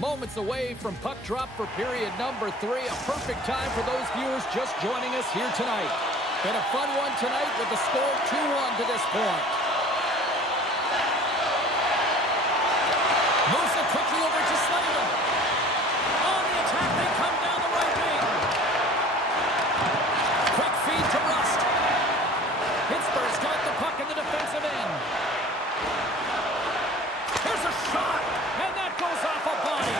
Moments away from puck drop for period number 3. A perfect time for those viewers just joining us here tonight. Been a fun one tonight with the score 2-1 to this point. Moves it quickly over to Slavin. On the attack, they come down the right wing. Quick feed to Rust. Pittsburgh's got the puck in the defensive end. There's a shot, and that goes off a body.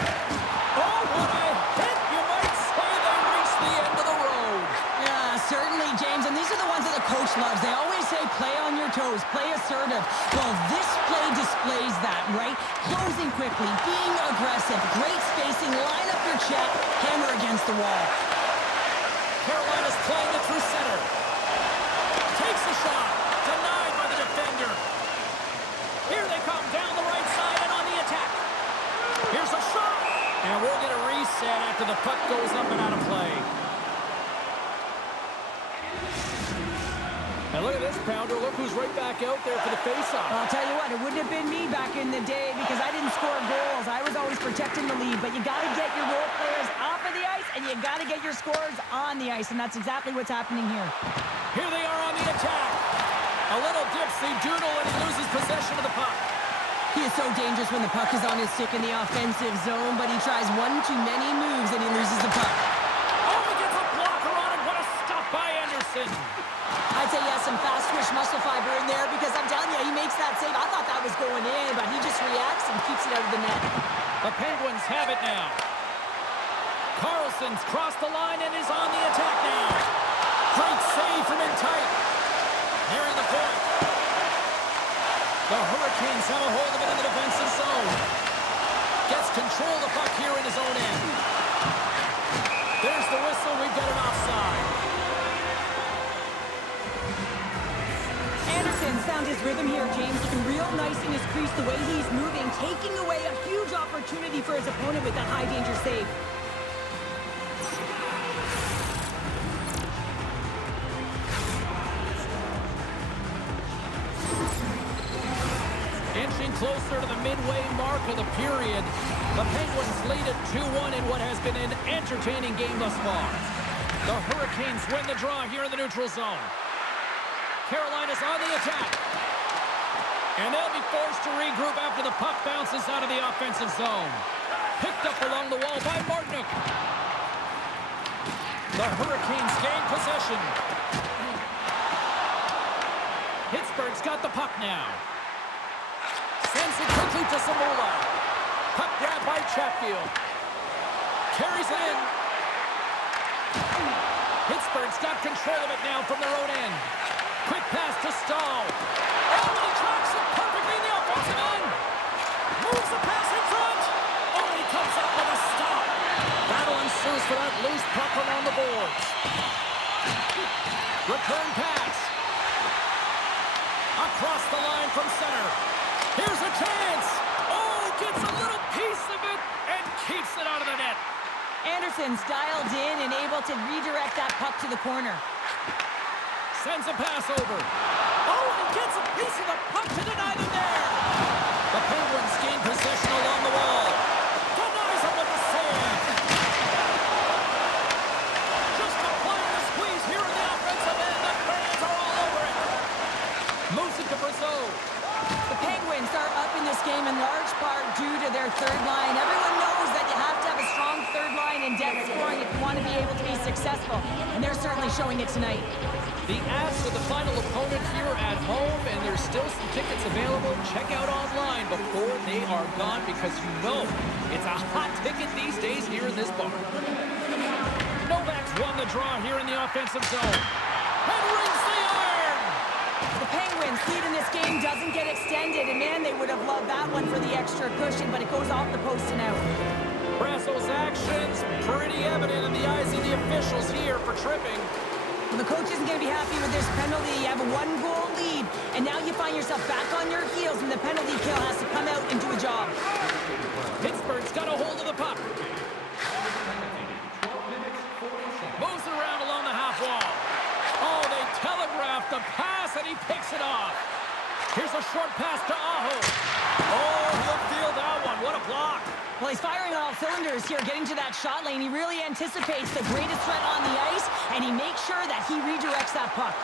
Oh, what a hit! You might say they reached the end of the road. Yeah, certainly, James, and these are the ones that the coach loves. They always say play on your toes, play assertive. Well, this play displays that, right? Closing quickly, being aggressive, great spacing, line up your check, hammer against the wall. Carolina's playing it through center. Takes a shot, denied by the defender. Here they come down the right side and on the attack. Here's a shot. And we'll get a reset after the puck goes up and out of play. And look at this, Pounder. Look who's right back out there for the faceoff. I'll tell you what, it wouldn't have been me back in the day because I didn't score goals. I was always protecting the lead. But you got to get your role players off of the ice, and you got to get your scorers on the ice. And that's exactly what's happening here. Here they are on the attack. A little dipsy doodle, and he loses possession of the puck. He is so dangerous when the puck is on his stick in the offensive zone, but he tries one too many moves, and he loses the puck. Oh, he gets a blocker on it. What a stop by Anderson. I'd say, yeah, some fast-twitch muscle fiber in there because I'm telling you, he makes that save. I thought that was going in, but he just reacts and keeps it out of the net. The Penguins have it now. Carlson's crossed the line and is on the attack now. Great save from in tight. Nearing the point. The Hurricanes have a hold of it in the defensive zone. Gets control of the puck here in his own end. There's the whistle. We've got an offside. Anderson's found his rhythm here, James. Looking real nice in his crease, the way he's moving, taking away a huge opportunity for his opponent with that high-danger save. Inching closer to the midway mark of the period. The Penguins lead at 2-1 in what has been an entertaining game thus far. The Hurricanes win the draw here in the neutral zone. Carolina's on the attack. And they'll be forced to regroup after the puck bounces out of the offensive zone. Picked up along the wall by Martinook. The Hurricanes gain possession. Pittsburgh's got the puck now. Sends it quickly to Samula. Puck grab by Chatfield. Carries it in. Pittsburgh's got control of it now from their own end. Quick pass to Stahl. Oh, and he tracks it perfectly in the offensive end. Moves the pass in front. Oh, he comes up with a stop. Battle ensues for that loose puck along the boards. Return pass. Across the line from center. Here's a chance. Oh, gets a little piece of it and keeps it out of the net. Anderson's dialed in and able to redirect that puck to the corner. Sends a pass over. Oh, and he gets a piece of the puck to deny them there. The Penguins gain possession along the wall. Denies him with the save. Just applying the squeeze here in the offensive end. The fans are all over it. Moves it to Brazeau. The Penguins are up in this game in large part due to their third line. Everyone knows that you have to have a strong third line in depth scoring if you want to be able to be successful, and they're certainly showing it tonight. The Avs are the final opponent here at home, and there's still some tickets available. Check out online before they are gone because you know it's a hot ticket these days here in this bar. Novak's won the draw here in the offensive zone. And rings the iron! The Penguins' lead in this game doesn't get extended, and man, they would have loved that one for the extra cushion, but it goes off the post and out. Brasso's actions pretty evident in the eyes of the officials here for tripping. Well, the coach isn't going to be happy with this penalty. You have a one-goal lead, and now you find yourself back on your heels, and the penalty kill has to come out and do a job. Pittsburgh's got a hold of the puck. Moves it around along the half wall. Oh, they telegraphed the pass, and he picks it off. Here's a short pass to Aho. Oh, he'll field that one. What a block. Well, he's firing on all cylinders here getting to that shot lane. He really anticipates the greatest threat on the ice, and he makes sure that he redirects that puck.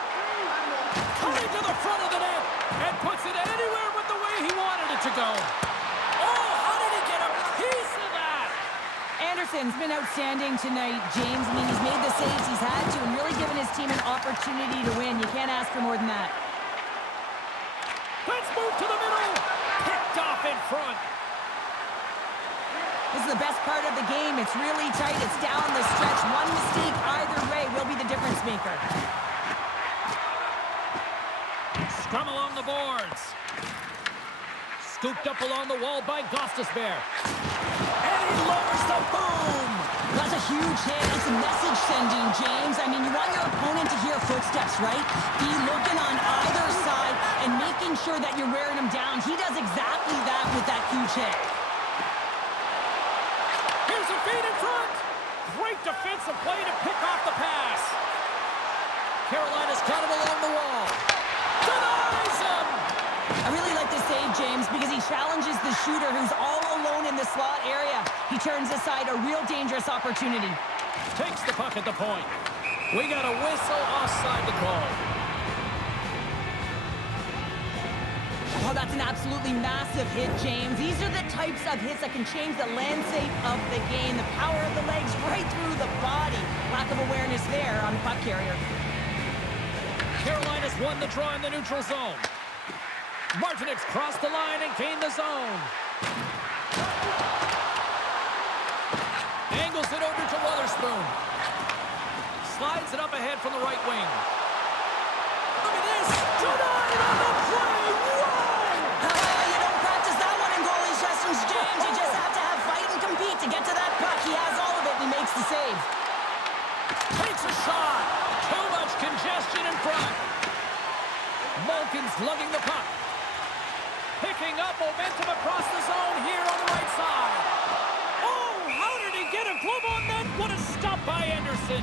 Coming to the front of the net and puts it anywhere but the way he wanted it to go. Oh, how did he get a piece of that? Anderson's been outstanding tonight, James. I mean, he's made the saves he's had to and really given his team an opportunity to win. You can't ask for more than that. Let's move to the middle. Picked off in front. This is the best part of the game. It's really tight. It's down the stretch. One mistake either way will be the difference maker. Scrum along the boards. Scooped up along the wall by Gostisbehere. And he lowers the boom. That's a huge hit. It's a message sending, James. I mean, you want your opponent to hear footsteps, right? Be looking on either side and making sure that you're wearing him down. He does exactly that with that huge hit. Here's a feed in front. Great defensive play to pick off the pass. Carolina's got him along the wall. Denies him. I really like this save, James, because he challenges the shooter who's all alone in the slot area. He turns aside a real dangerous opportunity. Takes the puck at the point. We got a whistle offside to call. Oh, that's an absolutely massive hit, James. These are the types of hits that can change the landscape of the game. The power of the legs right through the body. Lack of awareness there on the puck carrier. Carolina's won the draw in the neutral zone. Martinik's crossed the line and gained the zone. Angles it over to Wotherspoon. Slides it up ahead from the right wing. Look at this! Denied on the play! Whoa! You don't practice that one in goalie sessions, James. You just have to have fight and compete to get to that puck. He has all of it, and he makes the save. Takes a shot. Too much congestion in front. Malkin's lugging the puck. Picking up momentum across the zone here on the right side. Oh, how did he get a glove on that? What a stop by Anderson.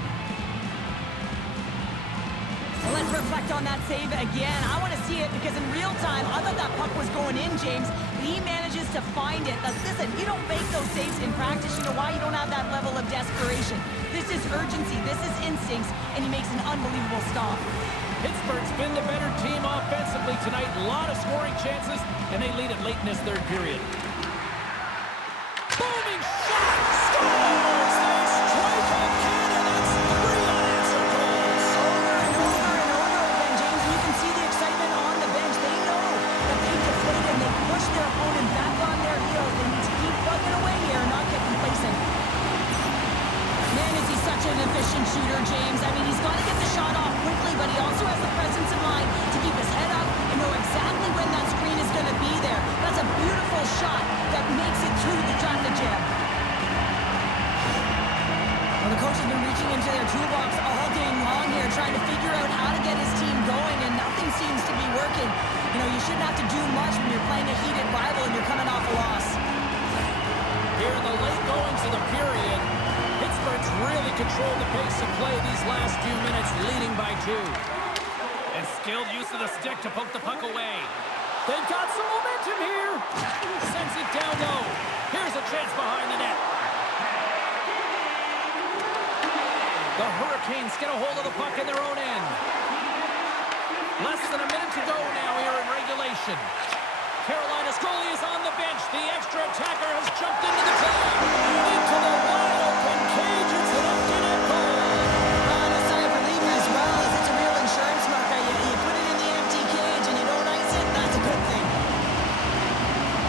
Well, let's reflect on that save again. I want to see it because in real time, I thought that puck was going in, James. But he manages to find it. Now, listen, you don't make those saves in practice. You know why? You don't have that level of desperation. This is urgency. This is instincts. And he makes an unbelievable stop. Pittsburgh's been the better team offensively tonight. A lot of scoring chances, and they lead it late in this third period. Booming shot! Scores! They strike again, and that's 3 unanswered goals. Over and over and over again, James. And you can see the excitement on the bench. They know that they deflate and they push their opponent back on their heels. They need to keep plugging away here and not get complacent. Man, is he such an efficient shooter, James. I mean, he's got to get the shot off quickly, but he also has the presence of mind to keep his head up and know exactly when that screen is going to be there. That's a beautiful shot that makes it through the traffic jam. Well, the coach has been reaching into their toolbox all game long here, trying to figure out how to get his team going, and nothing seems to be working. You know, you shouldn't have to do much when you're playing a heated rival and you're coming off a loss. Here in the late goings of the period, Pittsburgh's really controlled the pace of play these last few minutes, leading by 2. And skilled use of the stick to poke the puck away. They've got some momentum here. Sends it down low. Here's a chance behind the net. The Hurricanes get a hold of the puck in their own end. Less than a minute to go now here in regulation. Carolina's goalie is on the bench. The extra attacker has jumped into the play. Into the wide open cage. It's an empty net goal. No sign of relief as well, as it's a real insurance marker. You put it in the empty cage and you don't ice it, that's a good thing.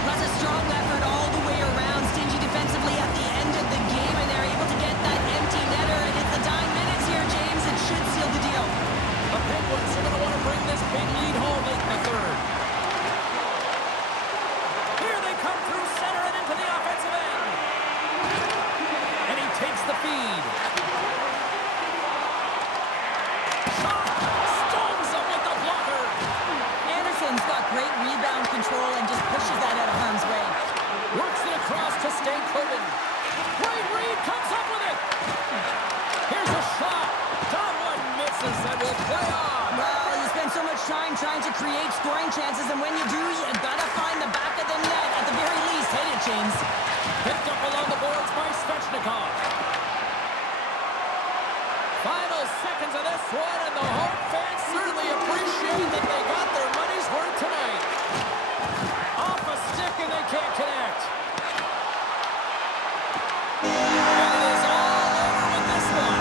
That's a strong effort all the way around. Stingy defensively at the end of the game, and they're able to get that empty netter. And it's the dying minutes here, James. It should seal the deal. The Penguins are going to want to bring this big lead home late in the third. Here they come through center and into the offensive end. And he takes the feed. Shot! Stones him with the blocker. Anderson's got great rebound control and just pushes that out of harm's way. Works it across to Stankoven. Great read, comes up with it. Here's a shot. Tomlin misses and will play on. Well, you spend so much time trying to create scoring chances, and when you do, you gotta find the back of the net. At the very least, hit it, James. Picked up along the boards Svechnikov. Final seconds of this one, and the home fans certainly appreciate that they got their money's worth tonight. Off a stick, and they can't connect. And it is all over with this one.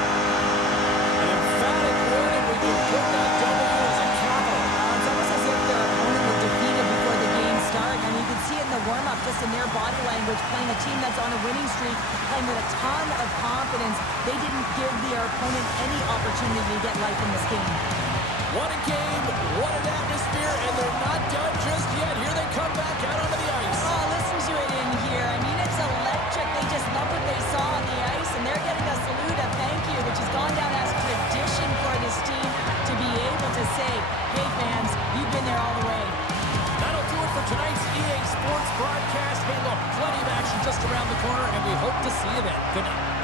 An emphatic win, and we can put that W as a capital. It's almost as if their opponent was defeated before the game started. I mean, you can see it in the warm-up, just in their body language, playing a team that's on a winning streak, playing with a ton of confidence. They didn't give their opponent any opportunity to get life in this game. What a game, what an atmosphere, and they're not done just yet. Here they come back out onto the ice. Oh, listen to it in here. I mean, it's electric. They just love what they saw on the ice, and they're getting a salute, a thank you, which has gone down as tradition for this team to be able to say, hey, fans, you've been there all the way. That'll do it for tonight's EA Sports broadcast. Hey, look, plenty of action just around the corner, and we hope to see you then. Good night.